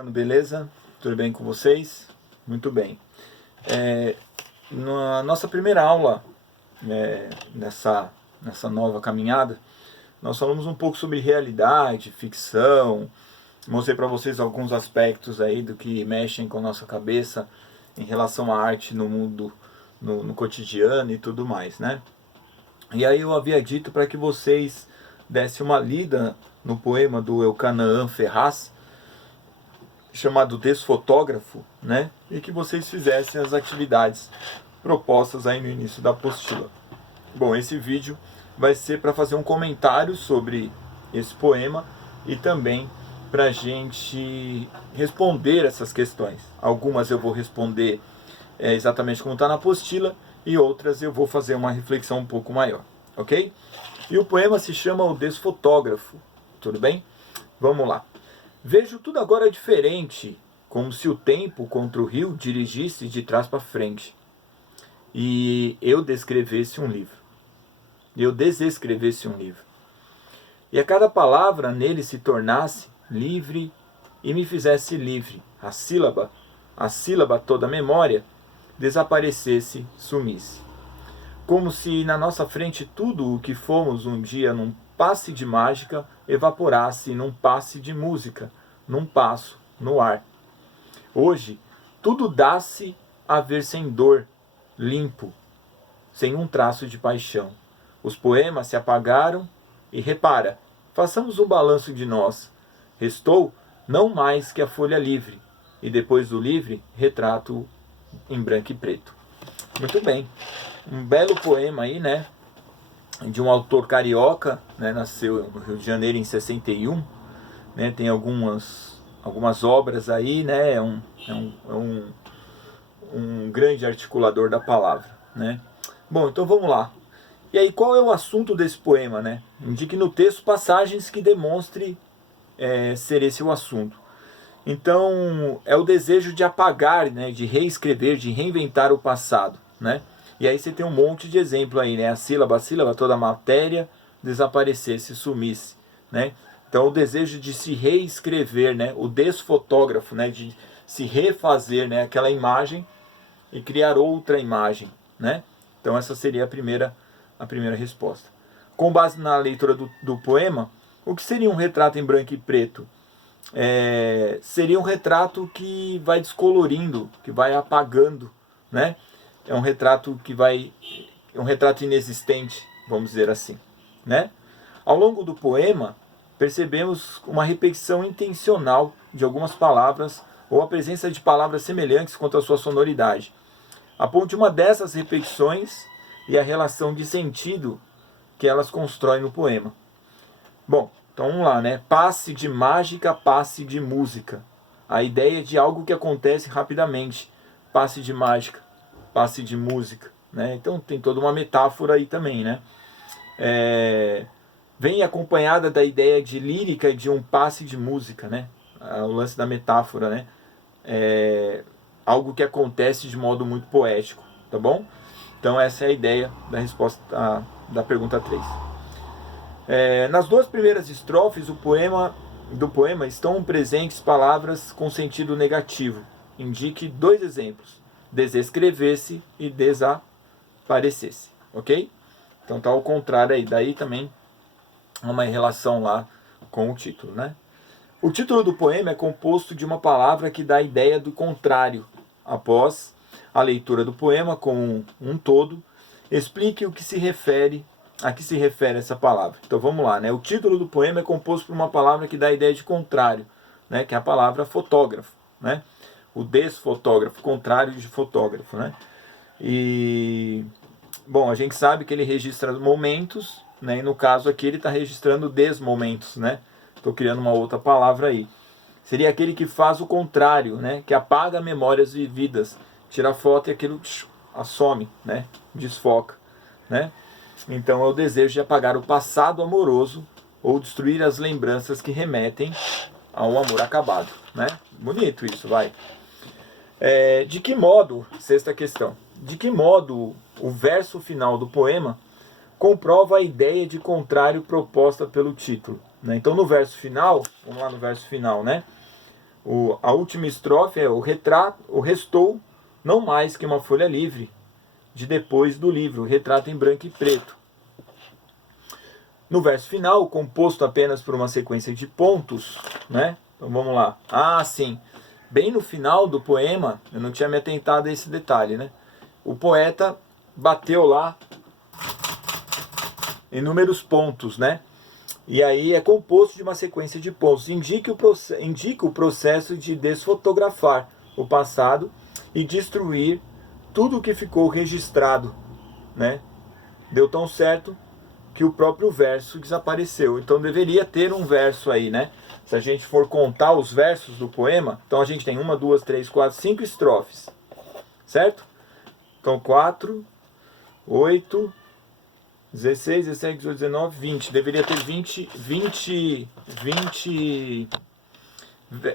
Mano, beleza? Tudo bem com vocês? Muito bem. Na nossa primeira aula, nessa nova caminhada, nós falamos um pouco sobre realidade, ficção, mostrei para vocês alguns aspectos aí do que mexem com a nossa cabeça em relação à arte no mundo, no cotidiano e tudo mais, né? E aí eu havia dito para que vocês dessem uma lida no poema do Elcanaã Ferraz, chamado Desfotógrafo, né? E que vocês fizessem as atividades propostas aí no início da apostila. Bom, esse vídeo vai ser para fazer um comentário sobre esse poema e também para a gente responder essas questões. Algumas eu vou responder exatamente como está na apostila e outras eu vou fazer uma reflexão um pouco maior, ok? E o poema se chama O Desfotógrafo, tudo bem? Vamos lá. Vejo tudo agora diferente, como se o tempo contra o rio dirigisse de trás para frente. E eu descrevesse um livro. Eu desescrevesse um livro. E a cada palavra nele se tornasse livre e me fizesse livre. A sílaba toda a memória, desaparecesse, sumisse. Como se na nossa frente tudo o que fomos um dia num passe de mágica evaporasse num passe de música, num passo no ar. Hoje, tudo dá-se a ver sem dor, limpo, sem um traço de paixão. Os poemas se apagaram e repara, façamos um balanço de nós. Restou não mais que a folha livre, e depois do livre, retrato em branco e preto. Muito bem, um belo poema aí, né? De um autor carioca, né, nasceu no Rio de Janeiro em 61, né, tem algumas obras aí, né, é um grande articulador da palavra, né. Bom, então vamos lá. E aí, qual é o assunto desse poema, né? Indique no texto passagens que demonstre ser esse o assunto. Então, é o desejo de apagar, né, de reescrever, de reinventar o passado, né? E aí você tem um monte de exemplo aí, né? A sílaba, toda a matéria desaparecesse, sumisse, né? Então o desejo de se reescrever, né? O desfotógrafo, né? De se refazer, né? Aquela imagem e criar outra imagem, né? Então essa seria a primeira resposta. Com base na leitura do poema, o que seria um retrato em branco e preto? Seria um retrato que vai descolorindo, que vai apagando, né? É um retrato um retrato inexistente, vamos dizer assim, né? Ao longo do poema, percebemos uma repetição intencional de algumas palavras ou a presença de palavras semelhantes quanto à sua sonoridade. Aponte uma dessas repetições e a relação de sentido que elas constroem no poema. Bom, então vamos lá, né? Passe de mágica, passe de música. A ideia de algo que acontece rapidamente. Passe de mágica, passe de música, né? Então tem toda uma metáfora aí também, né? Vem acompanhada da ideia de lírica e de um passe de música, né? O lance da metáfora, né? Algo que acontece de modo muito poético, tá bom? Então essa é a ideia da resposta da pergunta 3. Nas duas primeiras estrofes do poema estão presentes palavras com sentido negativo. Indique 2 exemplos. Desescrevesse e desaparecesse, ok? Então tá ao contrário aí, daí também há uma relação lá com o título, né? O título do poema é composto de uma palavra que dá a ideia do contrário. Após a leitura do poema como um todo, explique a que se refere essa palavra. Então vamos lá, né? O título do poema é composto por uma palavra que dá a ideia de contrário, né? Que é a palavra fotógrafo, né? O desfotógrafo, contrário de fotógrafo, né? E, bom, a gente sabe que ele registra momentos, né? E no caso aqui ele está registrando desmomentos, né? Estou criando uma outra palavra aí. Seria aquele que faz o contrário, né? Que apaga memórias vividas, tira a foto e aquilo some, né? Desfoca, né? Então é o desejo de apagar o passado amoroso ou destruir as lembranças que remetem ao amor acabado, né? Bonito isso, vai. De que modo, sexta questão, de que modo o verso final do poema comprova a ideia de contrário proposta pelo título, né? Então no verso final, vamos lá no verso final, né? A última estrofe é o restou não mais que uma folha livre de depois do livro, o retrato em branco e preto. No verso final, composto apenas por uma sequência de pontos, né? Então vamos lá. Ah, sim. Bem no final do poema, eu não tinha me atentado a esse detalhe, né? O poeta bateu lá inúmeros pontos, né? E aí é composto de uma sequência de pontos. Indica o processo de desfotografar o passado e destruir tudo o que ficou registrado, né? Deu tão certo que o próprio verso desapareceu. Então deveria ter um verso aí, né? Se a gente for contar os versos do poema, então a gente tem 1, 2, 3, 4, 5 estrofes, certo? Então 4, 8, 16, 17, 18, 19, 20. Deveria ter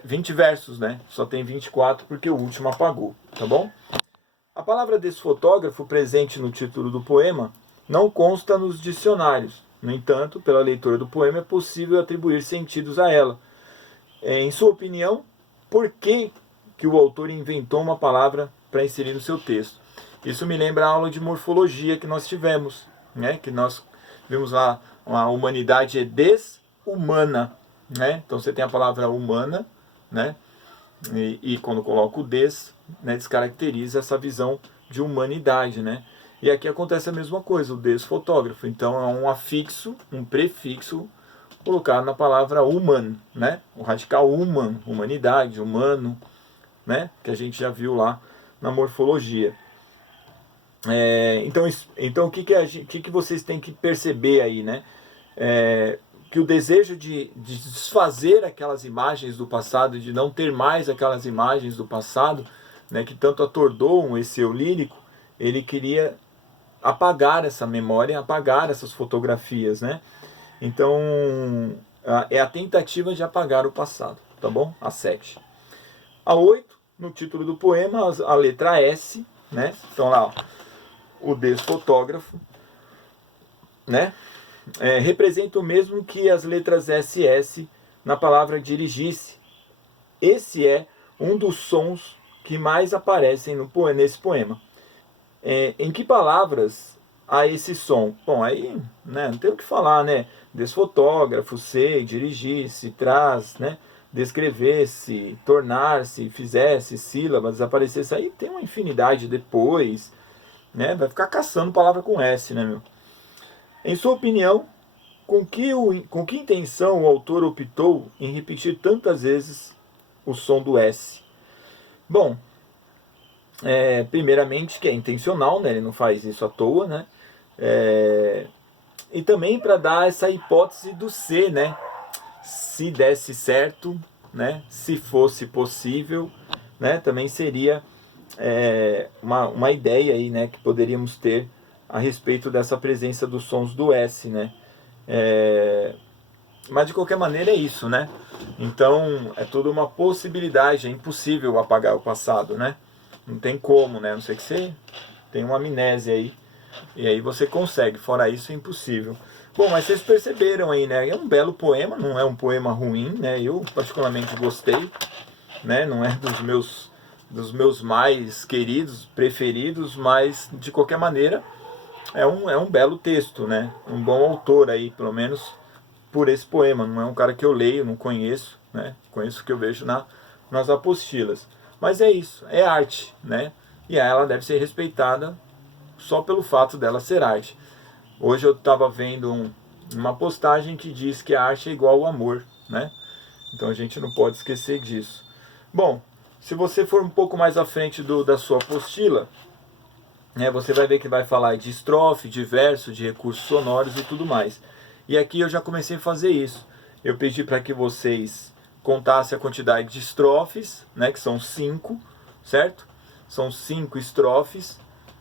20 versos, né? Só tem 24 porque o último apagou, tá bom? A palavra desfotógrafo, presente no título do poema, não consta nos dicionários. No entanto, pela leitura do poema é possível atribuir sentidos a ela. Em sua opinião, por que o autor inventou uma palavra para inserir no seu texto? Isso me lembra a aula de morfologia que nós tivemos, né? Que nós vimos lá, a humanidade é desumana, né? Então você tem a palavra humana, né? E quando coloca o des, né, descaracteriza essa visão de humanidade, né? E aqui acontece a mesma coisa, o desfotógrafo. Então é um afixo, um prefixo colocado na palavra human, né? O radical human, humanidade, humano, né? Que a gente já viu lá na morfologia. Então o que vocês têm que perceber aí, né? Que o desejo de desfazer aquelas imagens do passado, de não ter mais aquelas imagens do passado, né, que tanto atordoam esse eu lírico, ele queria apagar essa memória, apagar essas fotografias, né? Então, é a tentativa de apagar o passado, tá bom? A 7. A 8, no título do poema, a letra S, né? Então lá, ó, o desfotógrafo, né? Representa o mesmo que as letras SS na palavra dirigir-se. Esse é um dos sons que mais aparecem nesse poema. Em que palavras há esse som? Bom, aí, né, não tem o que falar, né? Desfotógrafo, ser, dirigir-se, traz, né? Descrever-se, tornar-se, fizesse, sílabas, desaparecesse. Aí tem uma infinidade depois, né? Vai ficar caçando palavra com S, né, meu? Em sua opinião, com que intenção o autor optou em repetir tantas vezes o som do S? Bom, primeiramente que é intencional, né? Ele não faz isso à toa, né? E também para dar essa hipótese do C, né? Se desse certo, né? Se fosse possível, né? Também seria uma ideia aí, né? Que poderíamos ter a respeito dessa presença dos sons do S, né? Mas de qualquer maneira é isso, né? Então é toda uma possibilidade, é impossível apagar o passado, né? Não tem como, né? A não ser que você tenha uma amnésia aí, e aí você consegue, fora isso é impossível. Bom, mas vocês perceberam aí, né? É um belo poema, não é um poema ruim, né? Eu particularmente gostei, né? Não é dos meus mais queridos, preferidos, mas de qualquer maneira é um belo texto, né? Um bom autor aí, pelo menos por esse poema. Não é um cara que eu leio, não conheço, né? Conheço o que eu vejo nas apostilas. Mas é isso, é arte, né? E ela deve ser respeitada só pelo fato dela ser arte. Hoje eu estava vendo uma postagem que diz que a arte é igual ao amor, né? Então a gente não pode esquecer disso. Bom, se você for um pouco mais à frente da sua apostila, né, você vai ver que vai falar de estrofe, de verso, de recursos sonoros e tudo mais. E aqui eu já comecei a fazer isso. Eu pedi para que vocês contassem a quantidade de estrofes, né, que são 5, certo? São 5 estrofes,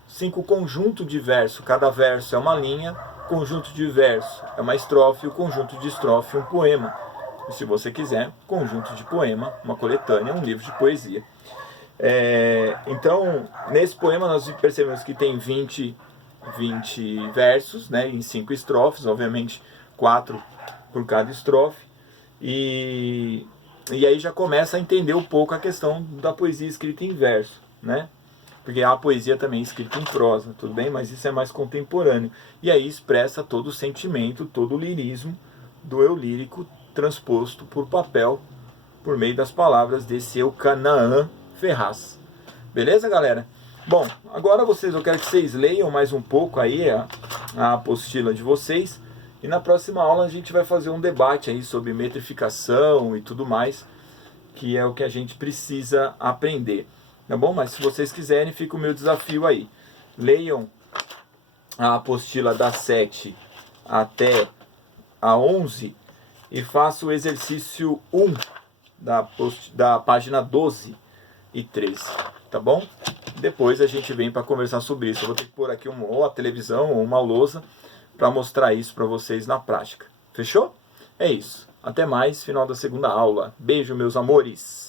5 conjuntos de verso. Cada verso é uma linha, conjunto de verso é uma estrofe, o conjunto de estrofe um poema. E se você quiser, conjunto de poema, uma coletânea, um livro de poesia. Então, nesse poema nós percebemos que tem 20 versos, né, em 5 estrofes, obviamente 4 por cada estrofe, e E aí já começa a entender um pouco a questão da poesia escrita em verso, né? Porque há poesia também escrita em prosa, tudo bem? Mas isso é mais contemporâneo. E aí expressa todo o sentimento, todo o lirismo do eu lírico transposto por papel, por meio das palavras desse Eucanaã Ferraz. Beleza, galera? Bom, agora eu quero que vocês leiam mais um pouco aí a apostila de vocês. E na próxima aula a gente vai fazer um debate aí sobre metrificação e tudo mais, que é o que a gente precisa aprender. Tá bom? Mas se vocês quiserem, fica o meu desafio aí. Leiam a apostila da 7 até a 11 e façam o exercício 1 da página 12 e 13. Tá bom? Depois a gente vem para conversar sobre isso. Eu vou ter que pôr aqui ou a televisão ou uma lousa para mostrar isso para vocês na prática. Fechou? É isso. Até mais, final da segunda aula. Beijo, meus amores!